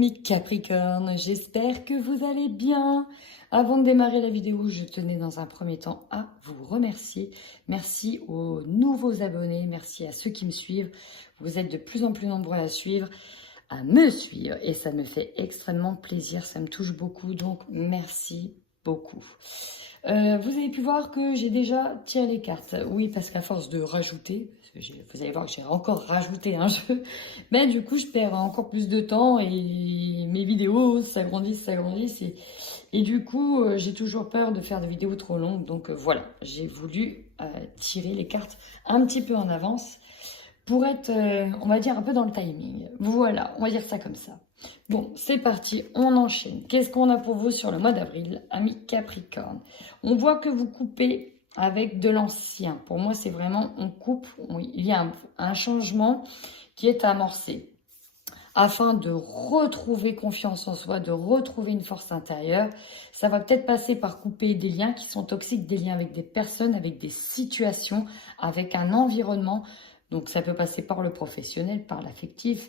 mes Capricornes, j'espère que vous allez bien. Avant de démarrer la vidéo, je tenais dans un premier temps à vous remercier. Merci aux nouveaux abonnés, merci à ceux qui me suivent. Vous êtes de plus en plus nombreux à suivre, à me suivre et ça me fait extrêmement plaisir, ça me touche beaucoup, donc merci beaucoup. Vous avez pu voir que j'ai déjà tiré les cartes. Oui, parce qu'à force de rajouter, parce que vous allez voir que j'ai encore rajouté un jeu, mais du coup, je perds encore plus de temps et mes vidéos s'agrandissent. Et du coup, j'ai toujours peur de faire des vidéos trop longues. Donc voilà, j'ai voulu tirer les cartes un petit peu en avance pour être, on va dire, un peu dans le timing. Voilà, on va dire ça comme ça. Bon, c'est parti, on enchaîne. Qu'est-ce qu'on a pour vous sur le mois d'avril, amis Capricorne? On voit que vous coupez avec de l'ancien. Pour moi, c'est vraiment, on coupe, il y a un changement qui est amorcé afin de retrouver confiance en soi, de retrouver une force intérieure. Ça va peut-être passer par couper des liens qui sont toxiques, des liens avec des personnes, avec des situations, avec un environnement. Donc ça peut passer par le professionnel, par l'affectif.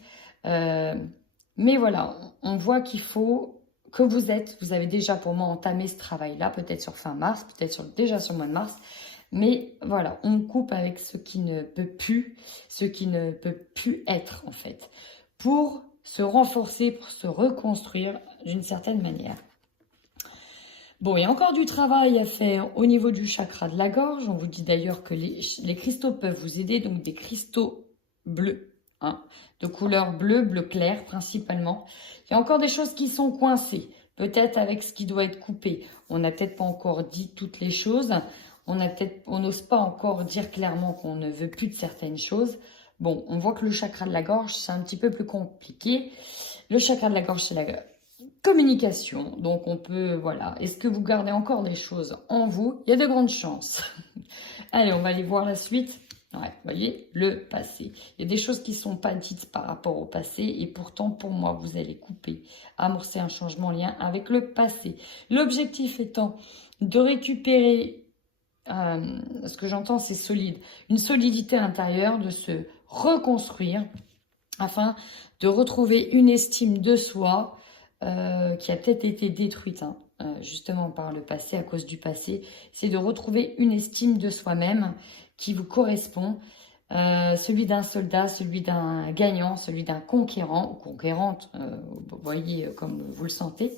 Mais voilà, on voit qu'il faut que vous avez déjà pour moi entamé ce travail-là, peut-être sur fin mars, peut-être déjà sur le mois de mars. Mais voilà, on coupe avec ce qui ne peut plus, ce qui ne peut plus être en fait, pour se renforcer, pour se reconstruire d'une certaine manière. Bon, il y a encore du travail à faire au niveau du chakra de la gorge. On vous dit d'ailleurs que les cristaux peuvent vous aider, donc des cristaux bleus, hein, de couleur bleu clair principalement. Il y a encore des choses qui sont coincées, peut-être avec ce qui doit être coupé. On n'a peut-être pas encore dit toutes les choses. On n'ose pas encore dire clairement qu'on ne veut plus de certaines choses. Bon, on voit que le chakra de la gorge, c'est un petit peu plus compliqué. Le chakra de la gorge, c'est la communication. Donc, on peut, voilà. Est-ce que vous gardez encore des choses en vous? Il y a de grandes chances. Allez, on va aller voir la suite. Ouais, vous voyez, le passé. Il y a des choses qui ne sont pas dites par rapport au passé et pourtant, pour moi, vous allez couper, amorcer un changement en lien avec le passé. L'objectif étant de récupérer, ce que j'entends, c'est solide, une solidité intérieure, de se reconstruire afin de retrouver une estime de soi qui a peut-être été détruite, hein, justement par le passé, à cause du passé. C'est de retrouver une estime de soi-même qui vous correspond, celui d'un soldat, celui d'un gagnant, celui d'un conquérant ou conquérante, vous voyez comme vous le sentez.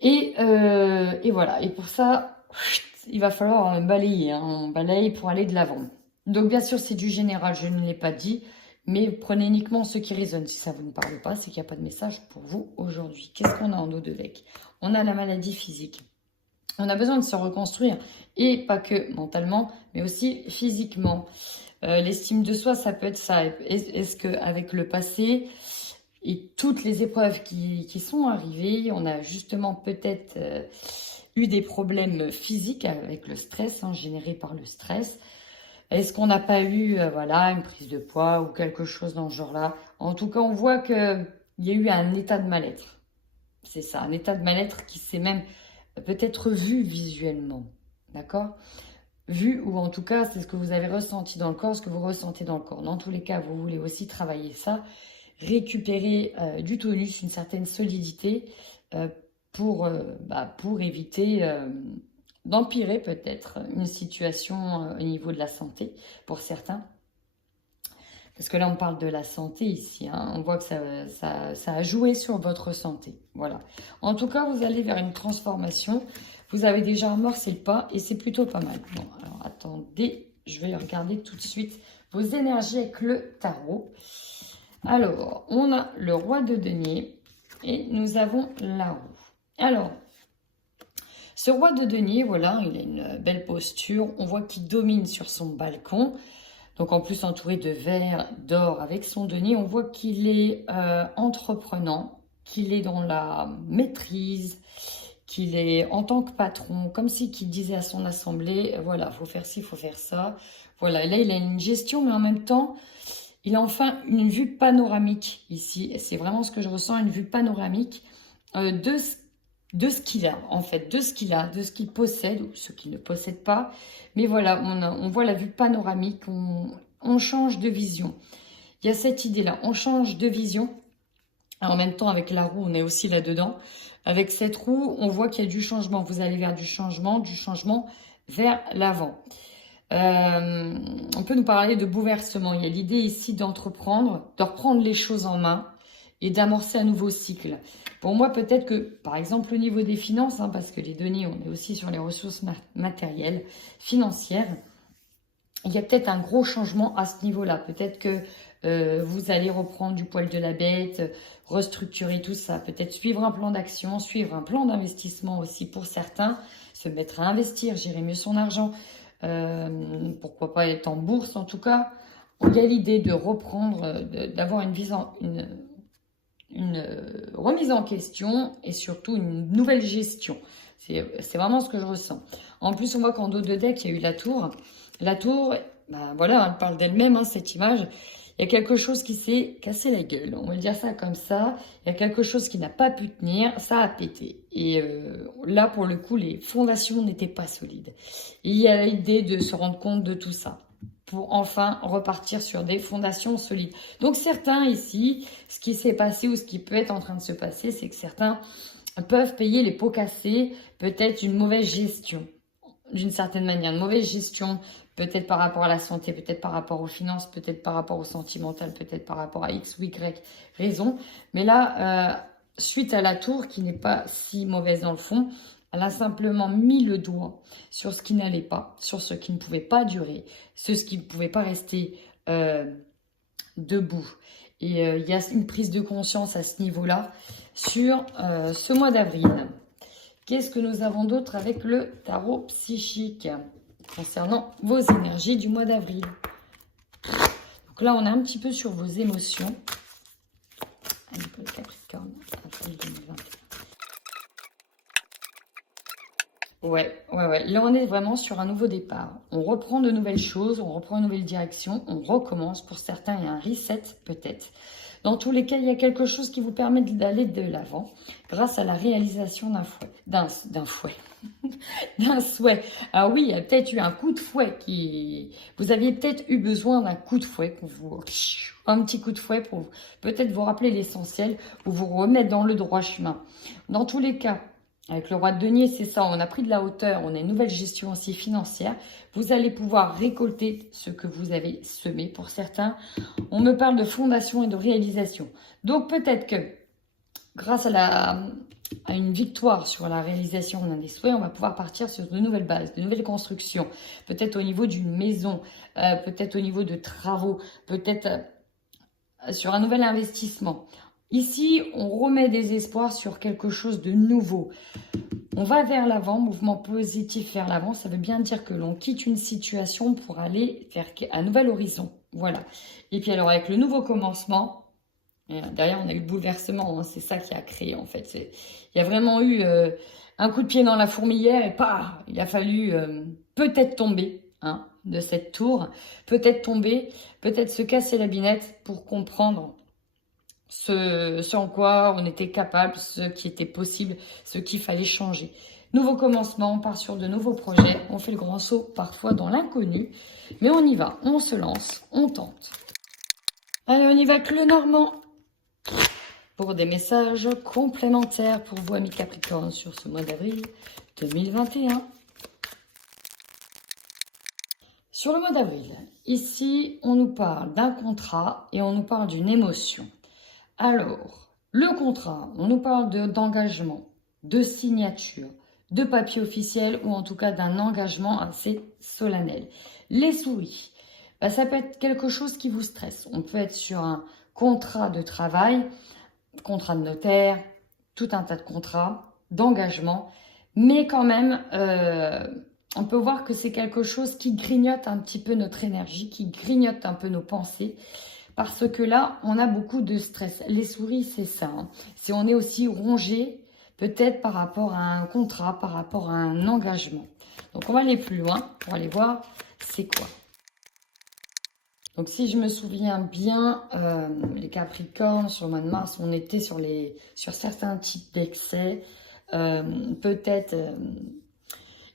Et voilà, et pour ça, il va falloir balayer, hein, on balaye pour aller de l'avant. Donc bien sûr, c'est du général, je ne l'ai pas dit, mais prenez uniquement ce qui résonne. Si ça vous ne parle pas, c'est qu'il n'y a pas de message pour vous aujourd'hui. Qu'est-ce qu'on a en eau de Vec? On a la maladie physique. On a besoin de se reconstruire, et pas que mentalement, mais aussi physiquement. L'estime de soi, ça peut être ça. Est-ce qu'avec le passé et toutes les épreuves qui sont arrivées, on a justement peut-être eu des problèmes physiques avec le stress, hein, généré par le stress. Est-ce qu'on n'a pas eu voilà, une prise de poids ou quelque chose dans ce genre-là? En tout cas, on voit qu'il y a eu un état de mal-être. C'est ça, un état de mal-être qui s'est même peut-être vu visuellement. D'accord? Vu, ou en tout cas, c'est ce que vous avez ressenti dans le corps, ce que vous ressentez dans le corps. Dans tous les cas, vous voulez aussi travailler ça, récupérer du tonus, une certaine solidité pour éviter d'empirer peut-être une situation au niveau de la santé pour certains. Parce que là, on parle de la santé ici. Hein. On voit que ça a joué sur votre santé. Voilà. En tout cas, vous allez vers une transformation. Vous avez déjà amorcé le pas et c'est plutôt pas mal. Bon, alors attendez, je vais regarder tout de suite vos énergies avec le tarot. Alors, on a le roi de denier et nous avons la roue. Alors, ce roi de denier, voilà, il a une belle posture. On voit qu'il domine sur son balcon. Donc, en plus, entouré de verre, d'or avec son denier, on voit qu'il est entreprenant, qu'il est dans la maîtrise, qu'il est en tant que patron, comme si qu'il disait à son assemblée, voilà, il faut faire ci, il faut faire ça. Voilà, et là, il a une gestion, mais en même temps, il a enfin une vue panoramique ici. C'est vraiment ce que je ressens, une vue panoramique de ce qu'il a, en fait, de ce qu'il a, de ce qu'il possède, ou ce qu'il ne possède pas. Mais voilà, on voit la vue panoramique, on change de vision. Il y a cette idée-là, on change de vision. En même temps, avec la roue, on est aussi là-dedans. Avec cette roue, on voit qu'il y a du changement. Vous allez vers du changement vers l'avant. On peut nous parler de bouleversement. Il y a l'idée ici d'entreprendre, de reprendre les choses en main et d'amorcer un nouveau cycle. Pour moi, peut-être que, par exemple, au niveau des finances, hein, parce que les données, on est aussi sur les ressources matérielles, financières, il y a peut-être un gros changement à ce niveau-là. Peut-être que vous allez reprendre du poil de la bête, restructurer tout ça, peut-être suivre un plan d'action, suivre un plan d'investissement aussi pour certains, se mettre à investir, gérer mieux son argent, pourquoi pas être en bourse en tout cas. Il y a l'idée de reprendre, d'avoir une remise en question et surtout une nouvelle gestion. C'est vraiment ce que je ressens. En plus, on voit qu'en dos de deck, il y a eu la tour. La tour, bah voilà, elle parle d'elle-même, hein, cette image. Il y a quelque chose qui s'est cassé la gueule, on va dire ça comme ça. Il y a quelque chose qui n'a pas pu tenir, ça a pété. Et là, pour le coup, les fondations n'étaient pas solides. Et il y a l'idée de se rendre compte de tout ça pour enfin repartir sur des fondations solides. Donc certains ici, ce qui s'est passé ou ce qui peut être en train de se passer, c'est que certains peuvent payer les pots cassés, peut-être une mauvaise gestion, d'une certaine manière, une mauvaise gestion, peut-être par rapport à la santé, peut-être par rapport aux finances, peut-être par rapport au sentimental, peut-être par rapport à X ou Y raison. Mais là, suite à la tour, qui n'est pas si mauvaise dans le fond, elle a simplement mis le doigt sur ce qui n'allait pas, sur ce qui ne pouvait pas durer, ce qui ne pouvait pas rester debout. Et il y a une prise de conscience à ce niveau-là sur ce mois d'avril. Qu'est-ce que nous avons d'autre avec le tarot psychique concernant vos énergies du mois d'avril? Donc là, on est un petit peu sur vos émotions. Un peu Capricorne, avril 2021. Ouais. Là, on est vraiment sur un nouveau départ. On reprend de nouvelles choses, on reprend une nouvelle direction, on recommence. Pour certains, il y a un reset, peut-être. Dans tous les cas, il y a quelque chose qui vous permet d'aller de l'avant grâce à la réalisation d'un souhait. Ah oui, il y a peut-être eu un coup de fouet vous aviez peut-être eu besoin d'un coup de fouet un petit coup de fouet pour peut-être vous rappeler l'essentiel ou vous remettre dans le droit chemin. Dans tous les cas, avec le roi de denier, c'est ça, on a pris de la hauteur, on a une nouvelle gestion aussi financière. Vous allez pouvoir récolter ce que vous avez semé. Pour certains, on me parle de fondation et de réalisation. Donc peut-être que grâce à une victoire sur la réalisation d'un des souhaits, on va pouvoir partir sur de nouvelles bases, de nouvelles constructions. Peut-être au niveau d'une maison, peut-être au niveau de travaux, peut-être sur un nouvel investissement. Ici, on remet des espoirs sur quelque chose de nouveau. On va vers l'avant, mouvement positif vers l'avant. Ça veut bien dire que l'on quitte une situation pour aller vers un nouvel horizon. Voilà. Et puis alors, avec le nouveau commencement, derrière, on a eu le bouleversement. Hein, c'est ça qui a créé, en fait. Il y a vraiment eu un coup de pied dans la fourmilière et il a fallu peut-être tomber de cette tour. Peut-être tomber, peut-être se casser la binette pour comprendre ce en quoi on était capable, ce qui était possible, ce qu'il fallait changer. Nouveau commencement, on part sur de nouveaux projets, on fait le grand saut parfois dans l'inconnu, mais on y va, on se lance, on tente. Allez, on y va avec le Normand pour des messages complémentaires pour vous, amis Capricorne, sur ce mois d'avril 2021. Sur le mois d'avril, ici, on nous parle d'un contrat et on nous parle d'une émotion. Alors, le contrat, on nous parle d'engagement, de signature, de papier officiel ou en tout cas d'un engagement assez solennel. Les souris, ça peut être quelque chose qui vous stresse. On peut être sur un contrat de travail, contrat de notaire, tout un tas de contrats, d'engagement, mais quand même, on peut voir que c'est quelque chose qui grignote un petit peu notre énergie, qui grignote un peu nos pensées. Parce que là, on a beaucoup de stress. Les souris, c'est ça. C'est on est aussi rongé, peut-être par rapport à un contrat, par rapport à un engagement. Donc, on va aller plus loin pour aller voir c'est quoi. Donc, si je me souviens bien, les Capricornes, sur le mois de mars, on était sur certains types d'excès. Peut-être,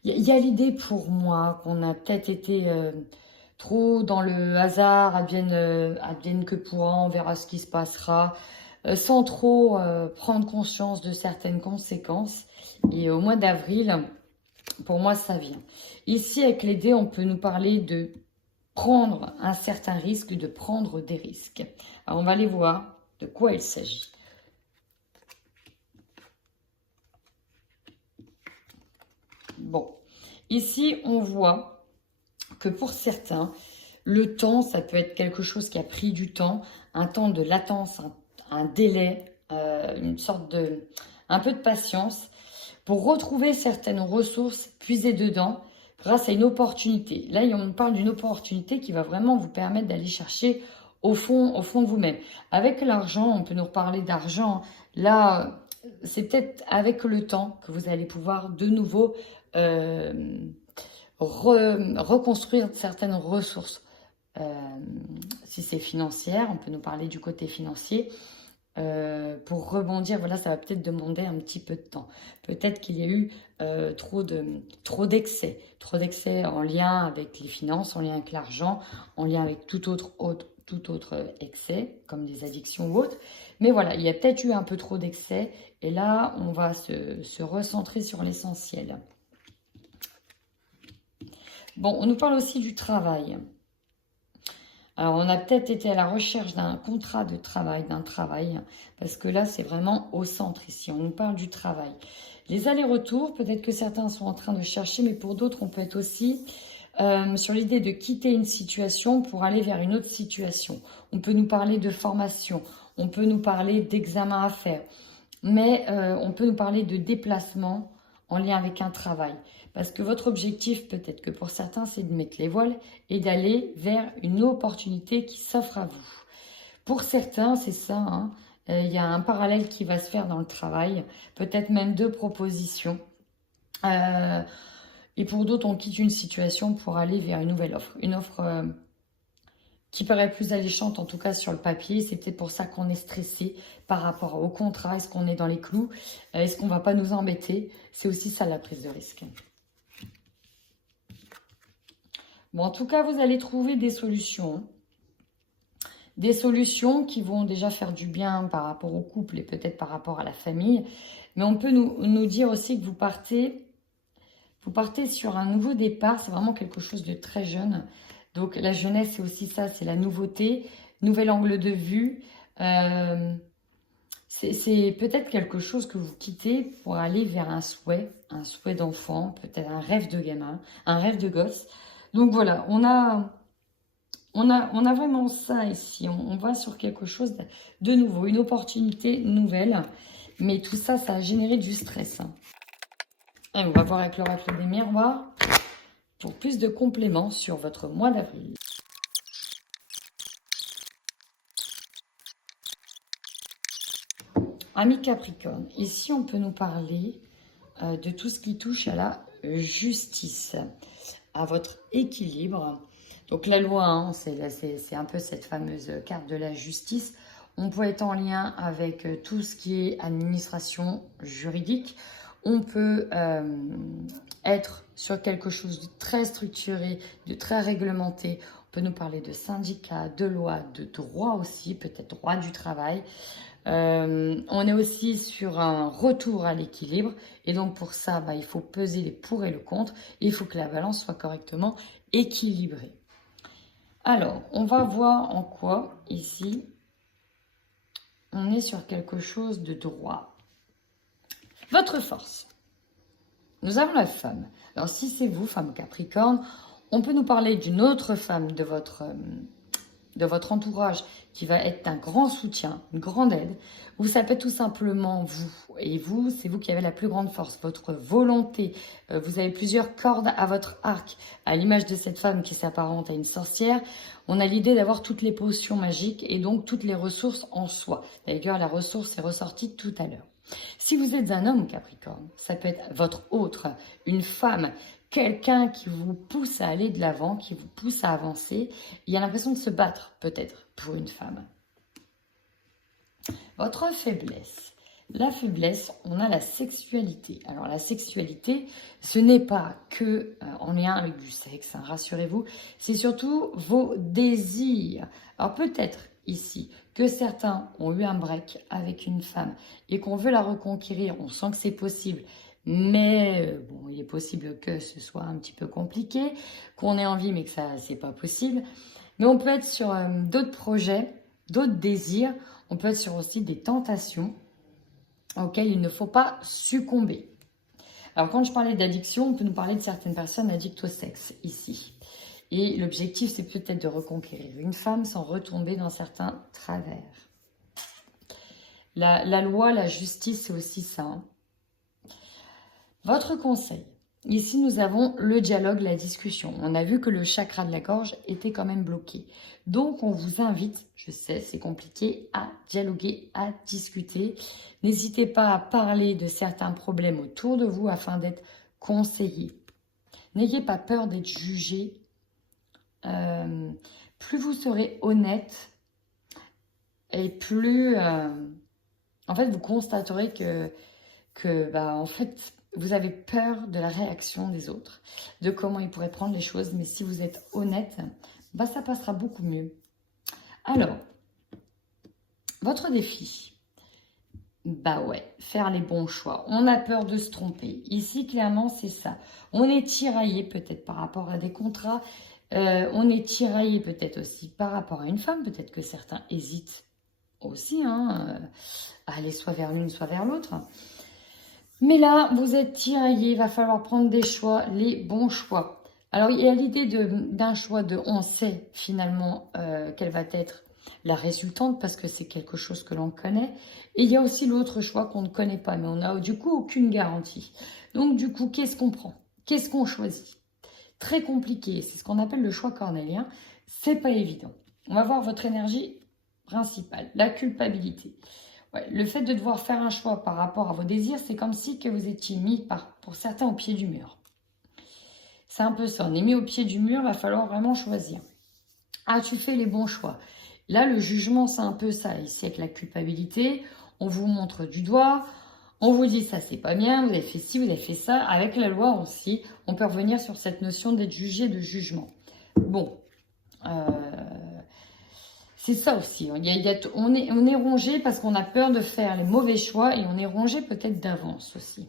il y a l'idée pour moi qu'on a peut-être été... trop dans le hasard, advienne que pourra, on verra ce qui se passera. sans trop prendre conscience de certaines conséquences. Et au mois d'avril, pour moi, ça vient. Ici, avec les dés, on peut nous parler de prendre un certain risque, de prendre des risques. Alors, on va aller voir de quoi il s'agit. Bon, ici, on voit que pour certains, le temps, ça peut être quelque chose qui a pris du temps, un temps de latence, un délai, une sorte de... un peu de patience pour retrouver certaines ressources, puiser dedans grâce à une opportunité. Là, on parle d'une opportunité qui va vraiment vous permettre d'aller chercher au fond de vous-même. Avec l'argent, on peut nous reparler d'argent. Là, c'est peut-être avec le temps que vous allez pouvoir de nouveau reconstruire certaines ressources. Si c'est financière, on peut nous parler du côté financier. Pour rebondir, voilà, ça va peut-être demander un petit peu de temps. Peut-être qu'il y a eu trop d'excès en lien avec les finances, en lien avec l'argent, en lien avec tout autre excès, comme des addictions ou autres. Mais voilà, il y a peut-être eu un peu trop d'excès, et là, on va se recentrer sur l'essentiel. Bon, on nous parle aussi du travail. Alors, on a peut-être été à la recherche d'un contrat de travail, d'un travail, parce que là, c'est vraiment au centre ici. On nous parle du travail. Les allers-retours, peut-être que certains sont en train de chercher, mais pour d'autres, on peut être aussi sur l'idée de quitter une situation pour aller vers une autre situation. On peut nous parler de formation, on peut nous parler d'examen à faire, mais on peut nous parler de déplacement en lien avec un travail. Parce que votre objectif, peut-être que pour certains, c'est de mettre les voiles et d'aller vers une opportunité qui s'offre à vous. Pour certains, c'est ça, hein, y a un parallèle qui va se faire dans le travail, peut-être même 2 propositions. Et pour d'autres, on quitte une situation pour aller vers une nouvelle offre. Une offre qui paraît plus alléchante, en tout cas sur le papier. C'est peut-être pour ça qu'on est stressé par rapport au contrat. Est-ce qu'on est dans les clous? Est-ce qu'on ne va pas nous embêter? C'est aussi ça la prise de risque. Bon, en tout cas, vous allez trouver des solutions. Des solutions qui vont déjà faire du bien par rapport au couple et peut-être par rapport à la famille. Mais on peut nous dire aussi que vous partez sur un nouveau départ. C'est vraiment quelque chose de très jeune. Donc la jeunesse, c'est aussi ça, c'est la nouveauté, nouvel angle de vue. C'est peut-être quelque chose que vous quittez pour aller vers un souhait d'enfant, peut-être un rêve de gamin, un rêve de gosse. Donc voilà, on a vraiment ça ici. On va sur quelque chose de nouveau, une opportunité nouvelle. Mais tout ça, ça a généré du stress. Et on va voir avec l'oracle des miroirs pour plus de compléments sur votre mois d'avril. Amis Capricorne, ici on peut nous parler de tout ce qui touche à la justice, à votre équilibre. Donc la loi, hein, c'est un peu cette fameuse carte de la justice. On peut être en lien avec tout ce qui est administration juridique. On peut être sur quelque chose de très structuré, de très réglementé. On peut nous parler de syndicats, de lois, de droit aussi, peut-être droit du travail. On est aussi sur un retour à l'équilibre. Et donc pour ça, il faut peser les pour et le contre. Et il faut que la balance soit correctement équilibrée. Alors, on va voir en quoi, ici, on est sur quelque chose de droit. Votre force. Nous avons la femme. Alors, si c'est vous, femme Capricorne, on peut nous parler d'une autre femme de votre entourage qui va être un grand soutien, une grande aide, ou ça peut être tout simplement vous. Et vous, c'est vous qui avez la plus grande force, votre volonté. Vous avez plusieurs cordes à votre arc. À l'image de cette femme qui s'apparente à une sorcière, on a l'idée d'avoir toutes les potions magiques et donc toutes les ressources en soi. D'ailleurs, la ressource est ressortie tout à l'heure. Si vous êtes un homme Capricorne, ça peut être votre autre, une femme, quelqu'un qui vous pousse à aller de l'avant, qui vous pousse à avancer. Il y a l'impression de se battre, peut-être, pour une femme. Votre faiblesse. La faiblesse, on a la sexualité. Alors, la sexualité, ce n'est pas que en lien avec du sexe, hein, rassurez-vous. C'est surtout vos désirs. Alors, peut-être, ici, que certains ont eu un break avec une femme et qu'on veut la reconquérir, on sent que c'est possible, mais bon, il est possible que ce soit un petit peu compliqué, qu'on ait envie mais que ça, c'est pas possible. Mais on peut être sur d'autres projets, d'autres désirs, on peut être sur aussi des tentations auxquelles il ne faut pas succomber. Alors quand je parlais d'addiction, on peut nous parler de certaines personnes addictes au sexe ici. Et l'objectif, c'est peut-être de reconquérir une femme sans retomber dans certains travers. La loi, la justice, c'est aussi ça. Hein. Votre conseil. Ici, nous avons le dialogue, la discussion. On a vu que le chakra de la gorge était quand même bloqué. Donc, on vous invite, je sais, c'est compliqué, à dialoguer, à discuter. N'hésitez pas à parler de certains problèmes autour de vous afin d'être conseillé. N'ayez pas peur d'être jugé. Plus vous serez honnête et plus en fait vous constaterez que en fait vous avez peur de la réaction des autres, de comment ils pourraient prendre les choses, mais si vous êtes honnête, ça passera beaucoup mieux. Alors, votre défi, faire les bons choix. On a peur de se tromper. Ici, clairement, c'est ça. On est tiraillé peut-être par rapport à des contrats. On est tiraillé peut-être aussi par rapport à une femme. Peut-être que certains hésitent aussi à aller soit vers l'une, soit vers l'autre. Mais là, vous êtes tiraillé. Il va falloir prendre des choix, les bons choix. Alors, il y a l'idée d'un choix de on sait finalement quelle va être la résultante parce que c'est quelque chose que l'on connaît. Et il y a aussi l'autre choix qu'on ne connaît pas, mais on n'a du coup aucune garantie. Donc du coup, qu'est-ce qu'on prend? Qu'est-ce qu'on choisit? Très compliqué, c'est ce qu'on appelle le choix cornélien. C'est pas évident. On va voir votre énergie principale, la culpabilité. Ouais, le fait de devoir faire un choix par rapport à vos désirs, c'est comme si que vous étiez mis pour certains au pied du mur. C'est un peu ça, on est mis au pied du mur, il va falloir vraiment choisir. As-tu fait les bons choix? Là, le jugement, c'est un peu ça. Ici, avec la culpabilité, on vous montre du doigt, on vous dit ça, c'est pas bien, vous avez fait ci, vous avez fait ça. Avec la loi aussi, on peut revenir sur cette notion d'être jugé, de jugement. Bon, c'est ça aussi. On est rongé parce qu'on a peur de faire les mauvais choix et on est rongé peut-être d'avance aussi.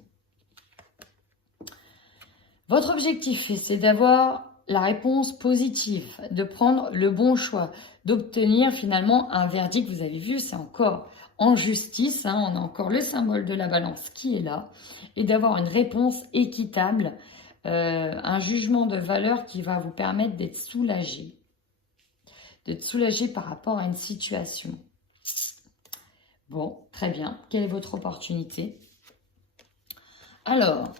Votre objectif, c'est d'avoir la réponse positive, de prendre le bon choix, d'obtenir finalement un verdict. Vous avez vu, c'est encore en justice, on a encore le symbole de la balance qui est là, et d'avoir une réponse équitable, un jugement de valeur qui va vous permettre d'être soulagé par rapport à une situation. Bon, très bien. Quelle est votre opportunité? Alors,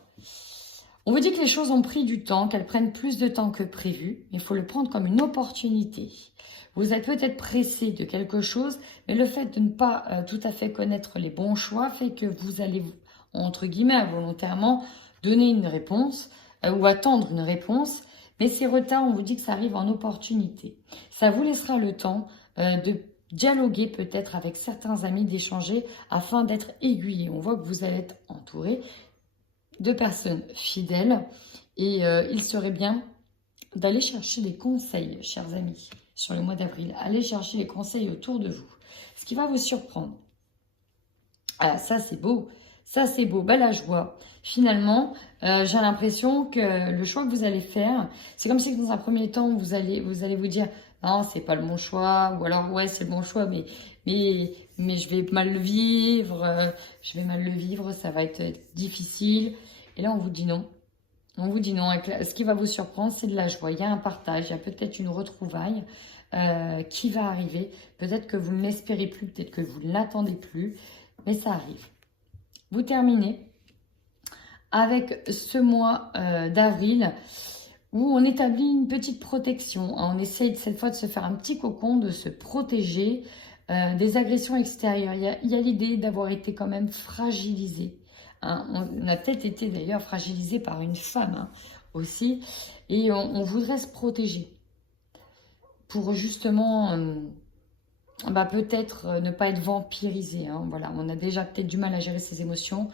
on vous dit que les choses ont pris du temps, qu'elles prennent plus de temps que prévu. Il faut le prendre comme une opportunité. Vous êtes peut-être pressé de quelque chose, mais le fait de ne pas tout à fait connaître les bons choix fait que vous allez, entre guillemets, involontairement, donner une réponse ou attendre une réponse. Mais ces retards, on vous dit que ça arrive en opportunité. Ça vous laissera le temps de dialoguer peut-être avec certains amis, d'échanger afin d'être aiguillé. On voit que vous allez être entouré de personnes fidèles et il serait bien d'aller chercher des conseils, chers amis, sur le mois d'avril. Allez chercher les conseils autour de vous. Ce qui va vous surprendre. Ah, ça c'est beau. Ça c'est beau. La joie. Finalement, j'ai l'impression que le choix que vous allez faire, c'est comme si dans un premier temps, vous allez vous dire « Non, c'est pas le bon choix » ou alors « Ouais, c'est le bon choix, mais je vais mal le vivre. Ça va être difficile. » Et là, on vous dit non. On vous dit non. Ce qui va vous surprendre, c'est de la joie. Il y a un partage, il y a peut-être une retrouvaille qui va arriver. Peut-être que vous ne l'espérez plus, peut-être que vous ne l'attendez plus, mais ça arrive. Vous terminez avec ce mois d'avril où on établit une petite protection. On essaye cette fois de se faire un petit cocon, de se protéger des agressions extérieures. Il y a l'idée d'avoir été quand même fragilisé. On a peut-être été d'ailleurs fragilisé par une femme aussi. Et on voudrait se protéger pour justement peut-être ne pas être vampirisé. Voilà, on a déjà peut-être du mal à gérer ses émotions.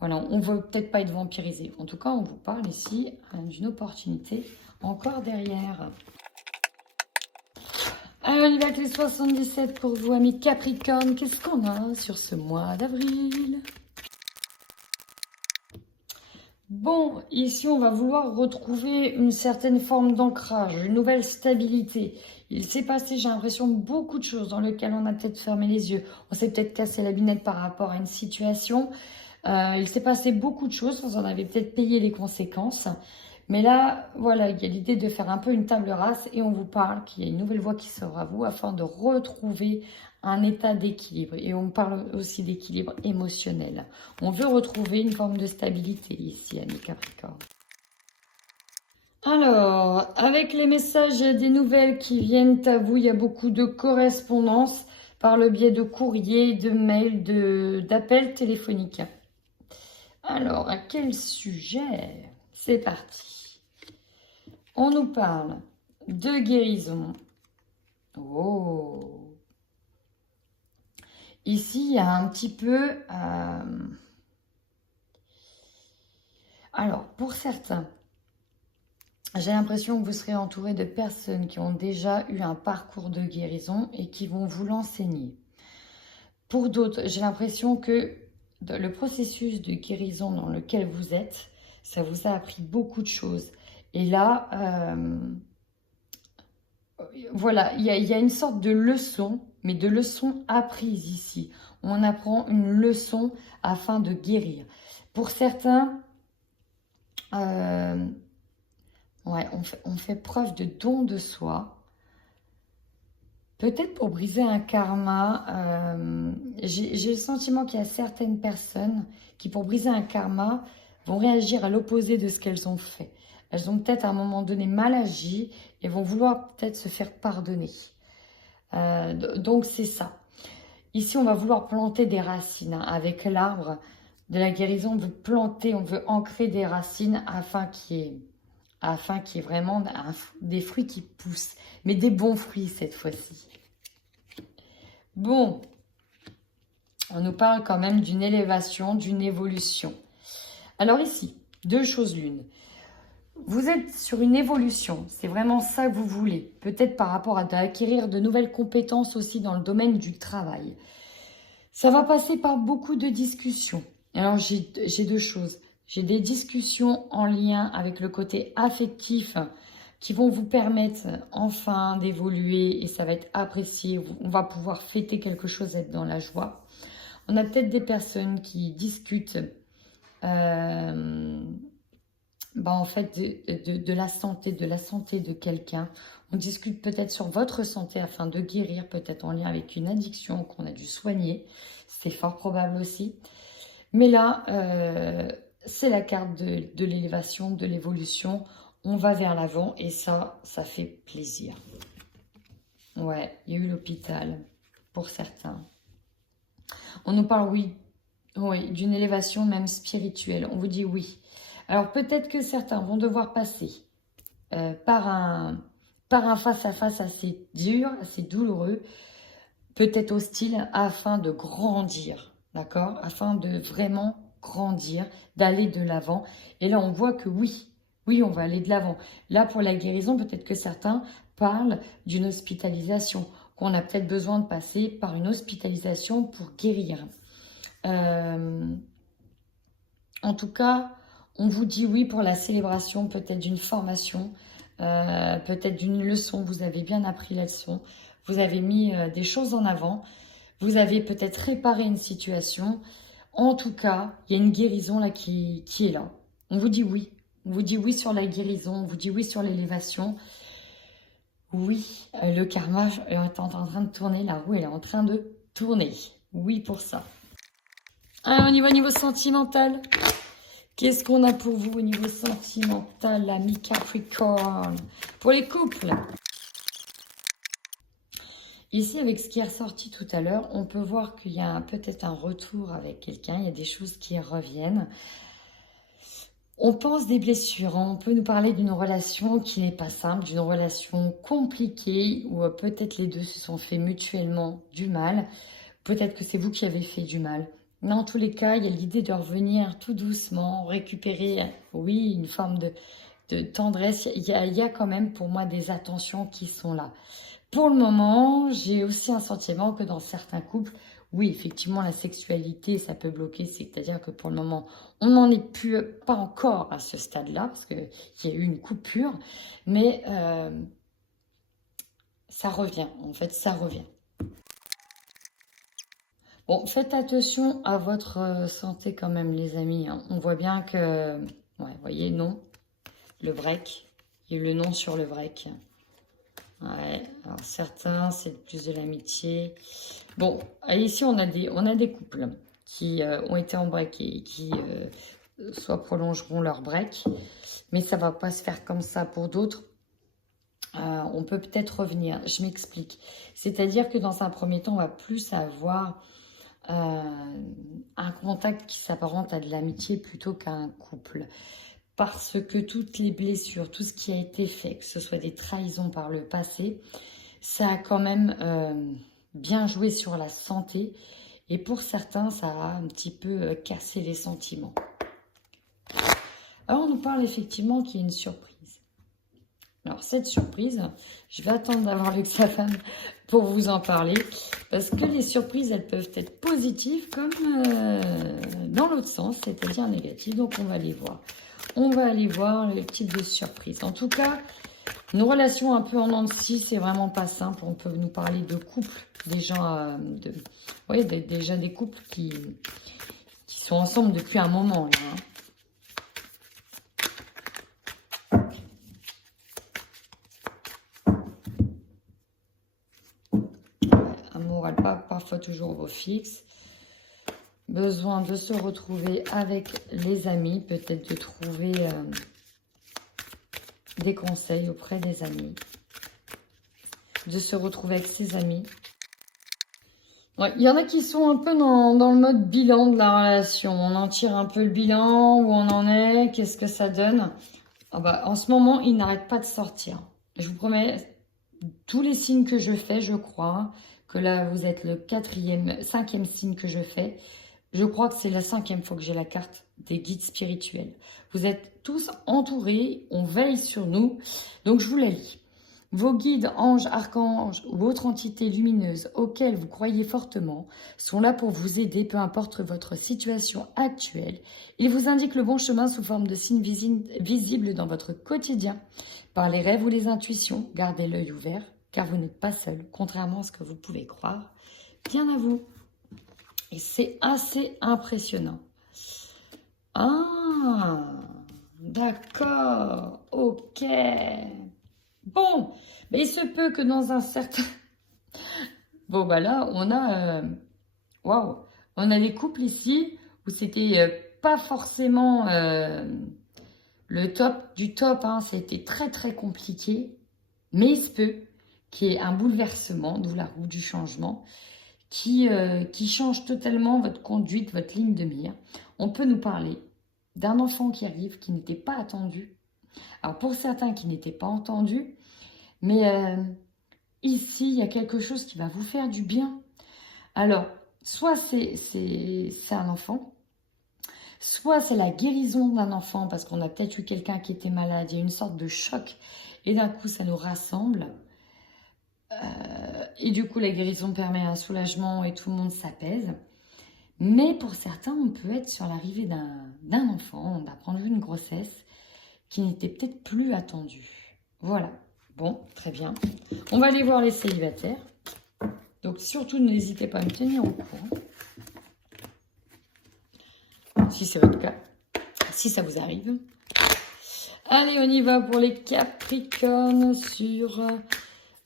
Voilà, on ne veut peut-être pas être vampirisé. En tout cas, on vous parle ici d'une opportunité encore derrière. Alors, on y va avec les 77 pour vous, amis Capricorne. Qu'est-ce qu'on a sur ce mois d'avril? Bon, ici, on va vouloir retrouver une certaine forme d'ancrage, une nouvelle stabilité. Il s'est passé, j'ai l'impression, beaucoup de choses dans lesquelles on a peut-être fermé les yeux. On s'est peut-être cassé la binette par rapport à une situation. Il s'est passé beaucoup de choses, vous en avez peut-être payé les conséquences. Mais là, voilà, il y a l'idée de faire un peu une table rase et on vous parle qu'il y a une nouvelle voie qui s'ouvre à vous afin de retrouver un état d'équilibre. Et on parle aussi d'équilibre émotionnel. On veut retrouver une forme de stabilité ici, amis Capricorne. Alors, avec les messages des nouvelles qui viennent à vous, il y a beaucoup de correspondances par le biais de courriers, de mails, d'appels téléphoniques. Alors, à quel sujet? C'est parti. On nous parle de guérison. Oh. Ici, il y a un petit peu... Alors, pour certains, j'ai l'impression que vous serez entouré de personnes qui ont déjà eu un parcours de guérison et qui vont vous l'enseigner. Pour d'autres, j'ai l'impression que le processus de guérison dans lequel vous êtes, ça vous a appris beaucoup de choses. Et là, voilà, il y a une sorte de leçon, mais de leçon apprise ici. On apprend une leçon afin de guérir. Pour certains, ouais, on fait preuve de don de soi. Peut-être pour briser un karma. J'ai le sentiment qu'il y a certaines personnes qui, pour briser un karma, vont réagir à l'opposé de ce qu'elles ont fait. Elles ont peut-être à un moment donné mal agi et vont vouloir peut-être se faire pardonner. Donc c'est ça. Ici, on va vouloir planter des racines. Avec l'arbre de la guérison, on veut planter, on veut ancrer des racines afin qu'il y ait vraiment des fruits qui poussent. Mais des bons fruits cette fois-ci. Bon, on nous parle quand même d'une élévation, d'une évolution. Alors ici, deux choses l'une. Vous êtes sur une évolution, c'est vraiment ça que vous voulez. Peut-être par rapport à acquérir de nouvelles compétences aussi dans le domaine du travail. Ça va passer par beaucoup de discussions. Alors j'ai deux choses. J'ai des discussions en lien avec le côté affectif qui vont vous permettre enfin d'évoluer et ça va être apprécié. On va pouvoir fêter quelque chose, être dans la joie. On a peut-être des personnes qui discutent en fait de la santé de quelqu'un. On discute peut-être sur votre santé afin de guérir, peut-être en lien avec une addiction qu'on a dû soigner. C'est fort probable aussi. Mais là, c'est la carte de l'élévation, de l'évolution. On va vers l'avant et ça fait plaisir. Ouais, il y a eu l'hôpital pour certains. On nous parle, oui, d'une élévation même spirituelle. On vous dit oui. Alors peut-être que certains vont devoir passer par un face-à-face assez dur, assez douloureux, peut-être hostile, afin de grandir, d'accord? Afin de vraiment grandir, d'aller de l'avant. Et là, on voit que oui, on va aller de l'avant. Là, pour la guérison, peut-être que certains parlent d'une hospitalisation, qu'on a peut-être besoin de passer par une hospitalisation pour guérir. En tout cas, on vous dit oui pour la célébration, peut-être d'une formation, peut-être d'une leçon. Vous avez bien appris la leçon. Vous avez mis des choses en avant. Vous avez peut-être réparé une situation. En tout cas, il y a une guérison là qui est là. On vous dit oui. On vous dit oui sur la guérison. On vous dit oui sur l'élévation. Oui, le karma est en train de tourner. La roue, elle est en train de tourner. Oui pour ça. Alors, on y va au niveau sentimental. Qu'est-ce qu'on a pour vous au niveau sentimental, l'ami Capricorne? Pour les couples. Ici, avec ce qui est ressorti tout à l'heure, on peut voir qu'il y a peut-être un retour avec quelqu'un. Il y a des choses qui reviennent. On pense des blessures. On peut nous parler d'une relation qui n'est pas simple, d'une relation compliquée, où peut-être les deux se sont fait mutuellement du mal. Peut-être que c'est vous qui avez fait du mal. Dans tous les cas, il y a l'idée de revenir tout doucement, récupérer, oui, une forme de tendresse. Il y a quand même pour moi des attentions qui sont là. pour le moment, j'ai aussi un sentiment que dans certains couples, oui, effectivement, la sexualité, ça peut bloquer. C'est-à-dire que pour le moment, on n'en est plus, pas encore à ce stade-là, parce qu'il y a eu une coupure, mais ça revient, en fait, ça revient. Bon, faites attention à votre santé quand même, les amis. Hein. On voit bien que, ouais, vous voyez, non, le break, il y a eu le non sur le break. Ouais, alors certains, c'est plus de l'amitié. Bon, ici, on a des couples qui ont été en break et qui soit prolongeront leur break. Mais ça va pas se faire comme ça pour d'autres. On peut peut-être revenir. Je m'explique. C'est-à-dire que dans un premier temps, on va plus avoir un contact qui s'apparente à de l'amitié plutôt qu'à un couple. Parce que toutes les blessures, tout ce qui a été fait, que ce soit des trahisons par le passé, ça a quand même bien joué sur la santé. Et pour certains, ça a un petit peu cassé les sentiments. Alors, on nous parle effectivement qu'il y a une surprise. Alors, cette surprise, je vais attendre d'avoir le Xafam pour vous en parler. Parce que les surprises, elles peuvent être positives comme dans l'autre sens, c'est-à-dire négatives. Donc, on va les voir. On va aller voir le type de surprise. En tout cas, une relation un peu en dents de scie, c'est vraiment pas simple. On peut nous parler de couples, des gens, déjà des couples qui sont ensemble depuis un moment. Là, hein. Amour, pas parfois toujours vos fixes. Besoin de se retrouver avec les amis, peut-être de trouver des conseils auprès des amis. De se retrouver avec ses amis. Ouais, il y en a qui sont un peu dans le mode bilan de la relation. On en tire un peu le bilan, où on en est, qu'est-ce que ça donne. Ah bah, en ce moment, il n'arrête pas de sortir. Je vous promets, tous les signes que je fais, je crois que là, vous êtes le cinquième signe que je fais. Je crois que c'est la 5e fois que j'ai la carte des guides spirituels. Vous êtes tous entourés, on veille sur nous. Donc, je vous la lis. Vos guides, anges, archanges ou autres entités lumineuses auxquelles vous croyez fortement sont là pour vous aider, peu importe votre situation actuelle. Ils vous indiquent le bon chemin sous forme de signes visibles dans votre quotidien. Par les rêves ou les intuitions, gardez l'œil ouvert, car vous n'êtes pas seul, contrairement à ce que vous pouvez croire. Bien à vous. Et c'est assez impressionnant. Ah, d'accord, ok. Bon, mais il se peut que dans un certain... Bon, bah là, on a... Waouh, on a des couples ici où c'était pas forcément le top du top. Hein. C'était très, très compliqué. Mais il se peut qu'il y ait un bouleversement, d'où la roue du changement, qui change totalement votre conduite, votre ligne de mire. On peut nous parler d'un enfant qui arrive, qui n'était pas attendu. Alors, pour certains qui n'étaient pas entendus, mais ici, il y a quelque chose qui va vous faire du bien. Alors, soit c'est un enfant, soit c'est la guérison d'un enfant, parce qu'on a peut-être eu quelqu'un qui était malade, il y a une sorte de choc, et d'un coup, ça nous rassemble. Et du coup, la guérison permet un soulagement et tout le monde s'apaise. Mais pour certains, on peut être sur l'arrivée d'un enfant, d'apprendre une grossesse qui n'était peut-être plus attendue. Voilà. Bon, très bien. On va aller voir les célibataires. Donc, surtout, n'hésitez pas à me tenir au courant. Si c'est votre cas. Si ça vous arrive. Allez, on y va pour les Capricornes sur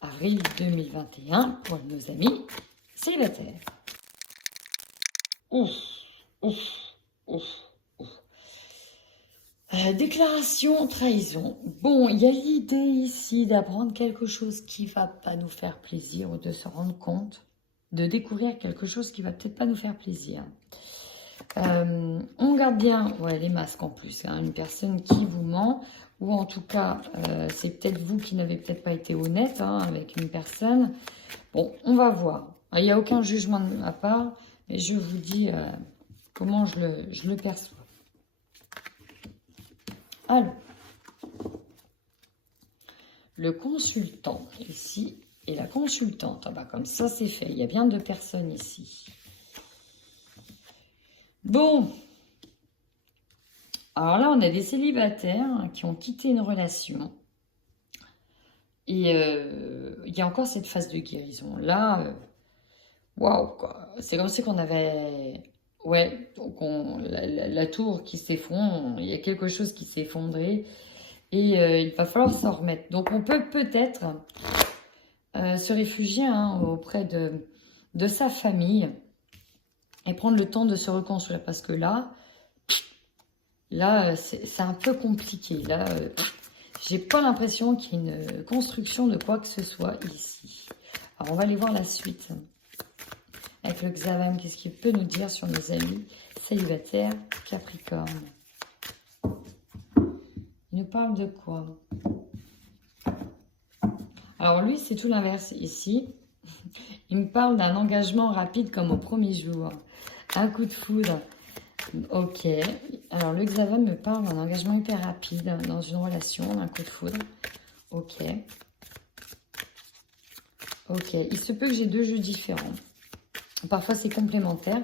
avril 2021 pour nos amis célibataires. Ouf, ouf, ouf, ouf. Déclaration, trahison. Bon, il y a l'idée ici d'apprendre quelque chose qui va pas nous faire plaisir ou de se rendre compte, de découvrir quelque chose qui va peut-être pas nous faire plaisir. On garde bien les masques en plus. Hein, une personne qui vous ment, ou en tout cas, c'est peut-être vous qui n'avez peut-être pas été honnête avec une personne. Bon, on va voir. Il n'y a aucun jugement de ma part, mais je vous dis comment je le perçois. Alors, le consultant, ici, et la consultante. Ah bah comme ça, c'est fait. Il y a bien 2 personnes ici. Bon. Alors là, on a des célibataires qui ont quitté une relation. Et il y a encore cette phase de guérison. Là, waouh, quoi. C'est comme si qu'on avait... Ouais, donc la tour qui s'effondre, il y a quelque chose qui s'est effondré. Et il va falloir s'en remettre. Donc on peut peut-être se réfugier auprès de sa famille et prendre le temps de se reconstruire. Parce que là c'est un peu compliqué. Là, j'ai pas l'impression qu'il y ait une construction de quoi que ce soit ici. Alors, on va aller voir la suite. Avec le Xavam, qu'est-ce qu'il peut nous dire sur nos amis célibataires Capricorne? Il nous parle de quoi? Alors, lui, c'est tout l'inverse ici. Il me parle d'un engagement rapide comme au premier jour. Un coup de foudre. Ok. Alors, le Xavam me parle d'un engagement hyper rapide dans une relation, un coup de foudre. Ok. Ok. Il se peut que j'ai 2 jeux différents. Parfois, c'est complémentaire.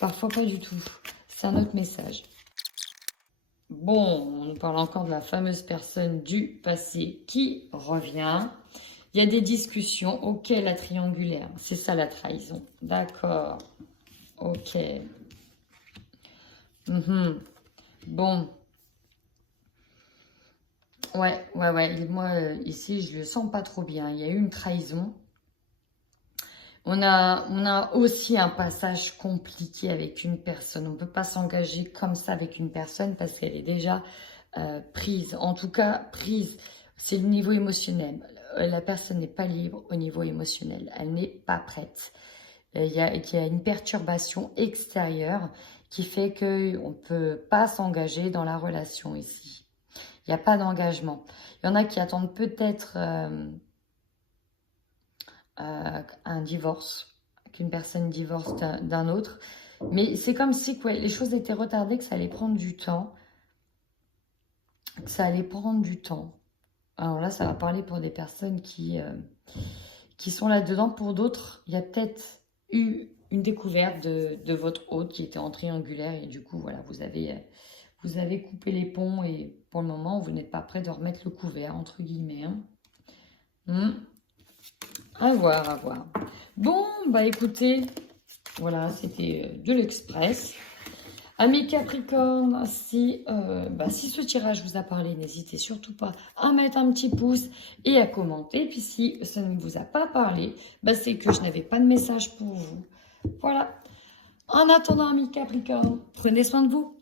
Parfois, pas du tout. C'est un autre message. Bon, on nous parle encore de la fameuse personne du passé qui revient. Il y a des discussions. Ok, la triangulaire. C'est ça, la trahison. D'accord. Ok. Bon. Ouais. Moi, ici, je le sens pas trop bien. Il y a eu une trahison. On a aussi un passage compliqué avec une personne. On ne peut pas s'engager comme ça avec une personne parce qu'elle est déjà prise. En tout cas, prise, c'est le niveau émotionnel. La personne n'est pas libre au niveau émotionnel. Elle n'est pas prête. Il y a une perturbation extérieure qui fait qu'on ne peut pas s'engager dans la relation ici. Il n'y a pas d'engagement. Il y en a qui attendent peut-être... un divorce, qu'une personne divorce d'un autre. Mais c'est comme si quoi, les choses étaient retardées, que ça allait prendre du temps. Alors là, ça va parler pour des personnes qui sont là-dedans. Pour d'autres, il y a peut-être eu une découverte de votre hôte qui était en triangulaire. Et du coup, voilà, vous avez coupé les ponts. Et pour le moment, vous n'êtes pas prêt de remettre le couvert, entre guillemets. À voir, à voir. Bon, bah écoutez, voilà, c'était de l'Express. Amis Capricorne, si ce tirage vous a parlé, n'hésitez surtout pas à mettre un petit pouce et à commenter. Puis si ça ne vous a pas parlé, c'est que je n'avais pas de message pour vous. Voilà. En attendant, amis Capricorne, prenez soin de vous.